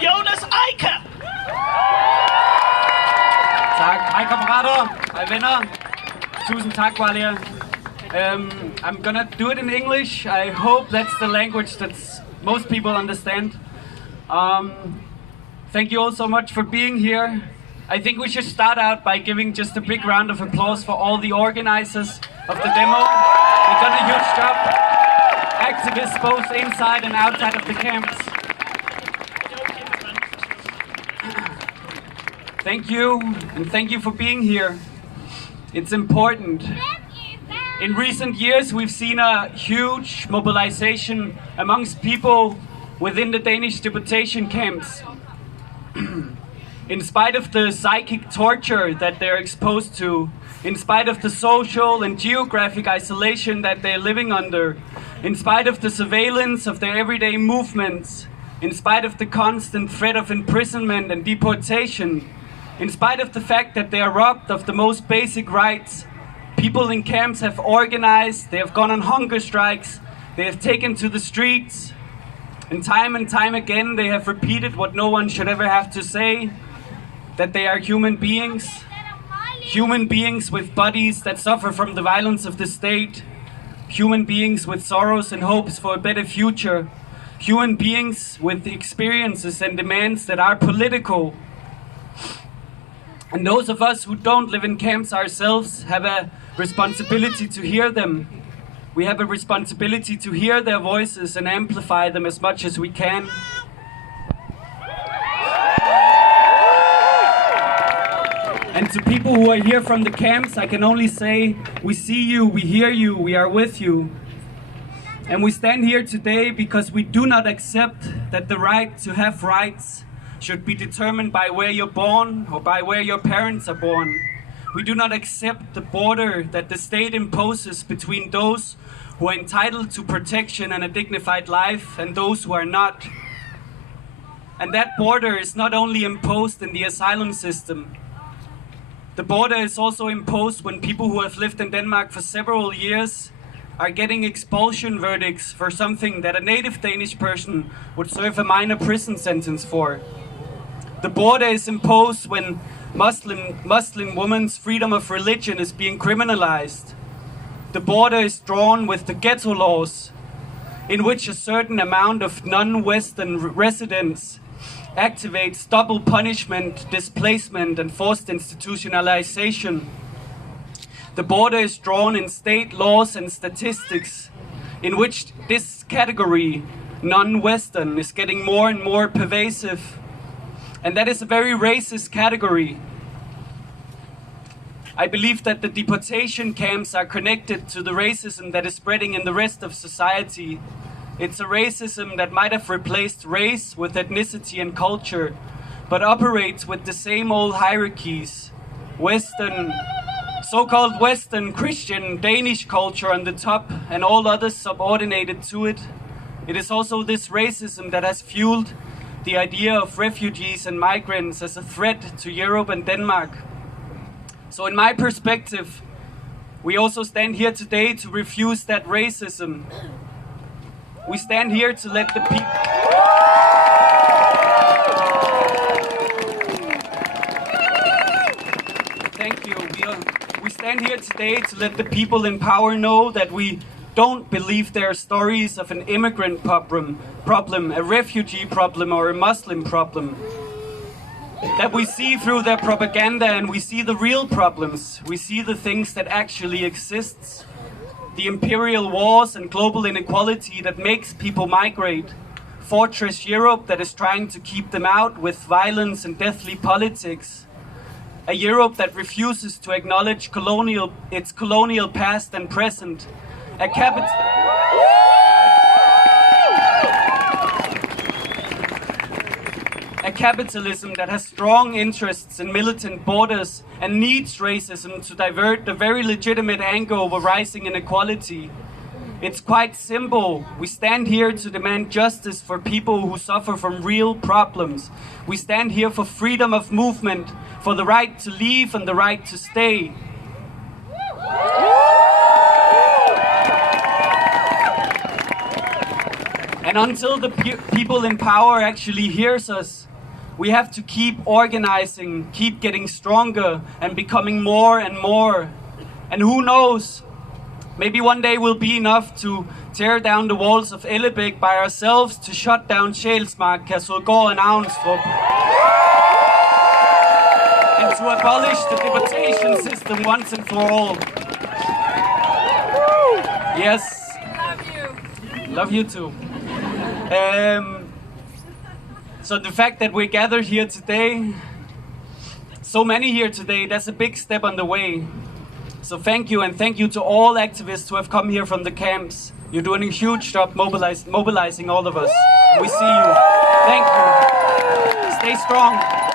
Jonas Eika. Tak. Hej kammerater. Hej venner. Tusind tak, Valia. I'm gonna do it in English. I hope that's the language that most people understand. Thank you all so much for being here. I think we should start out by giving just a big round of applause for all the organizers of the demo. They've done a huge job. Activists both inside and outside of the camps. Thank you, and thank you for being here. It's important. In recent years, we've seen a huge mobilization amongst people within the Danish deportation camps. In spite of the psychic torture that they're exposed to, in spite of the social and geographic isolation that they're living under, in spite of the surveillance of their everyday movements, in spite of the constant threat of imprisonment and deportation, in spite of the fact that they are robbed of the most basic rights, people in camps have organized, they have gone on hunger strikes, they have taken to the streets, and time again they have repeated what no one should ever have to say, that they are human beings with bodies that suffer from the violence of the state, human beings with sorrows and hopes for a better future, human beings with experiences and demands that are political. And those of us who don't live in camps ourselves have a responsibility to hear them. We have a responsibility to hear their voices and amplify them as much as we can. And to people who are here from the camps, I can only say, we see you, we hear you, we are with you. And we stand here today because we do not accept that the right to have rights should be determined by where you're born or by where your parents are born. We do not accept the border that the state imposes between those who are entitled to protection and a dignified life and those who are not. And that border is not only imposed in the asylum system. The border is also imposed when people who have lived in Denmark for several years are getting expulsion verdicts for something that a native Danish person would serve a minor prison sentence for. The border is imposed when Muslim women's freedom of religion is being criminalized. The border is drawn with the ghetto laws, in which a certain amount of non-Western residents activates double punishment, displacement and forced institutionalization. The border is drawn in state laws and statistics, in which this category, non-Western, is getting more and more pervasive. And that is a very racist category. I believe that the deportation camps are connected to the racism that is spreading in the rest of society. It's a racism that might have replaced race with ethnicity and culture, but operates with the same old hierarchies. Western, so-called Western Christian Danish culture on the top and all others subordinated to it. It is also this racism that has fueled the idea of refugees and migrants as a threat to Europe and Denmark. So in my perspective, we also stand here today to refuse that racism. We stand here to let the people... Thank you. We stand here today to let the people in power know that we don't believe their stories of an immigrant problem, a refugee problem or a Muslim problem. That we see through their propaganda and we see the real problems. We see the things that actually exist. The imperial wars and global inequality that makes people migrate. Fortress Europe that is trying to keep them out with violence and deathly politics. A Europe that refuses to acknowledge its colonial past and present. A capitalism that has strong interests in militant borders and needs racism to divert the very legitimate anger over rising inequality. It's quite simple. We stand here to demand justice for people who suffer from real problems. We stand here for freedom of movement, for the right to leave and the right to stay. And until the people in power actually hears us, we have to keep organizing, keep getting stronger and becoming more and more. And who knows, maybe one day we'll be enough to tear down the walls of Ellebæk by ourselves, to shut down Sjælsmark, Kærshovedgård and Avnstrup, and to abolish the deportation system once and for all. Yes. Love you. Love you too. So the fact that we're gathered here today, so many here today, that's a big step on the way. So thank you, and thank you to all activists who have come here from the camps. You're doing a huge job mobilizing all of us. We see you. Thank you. Stay strong.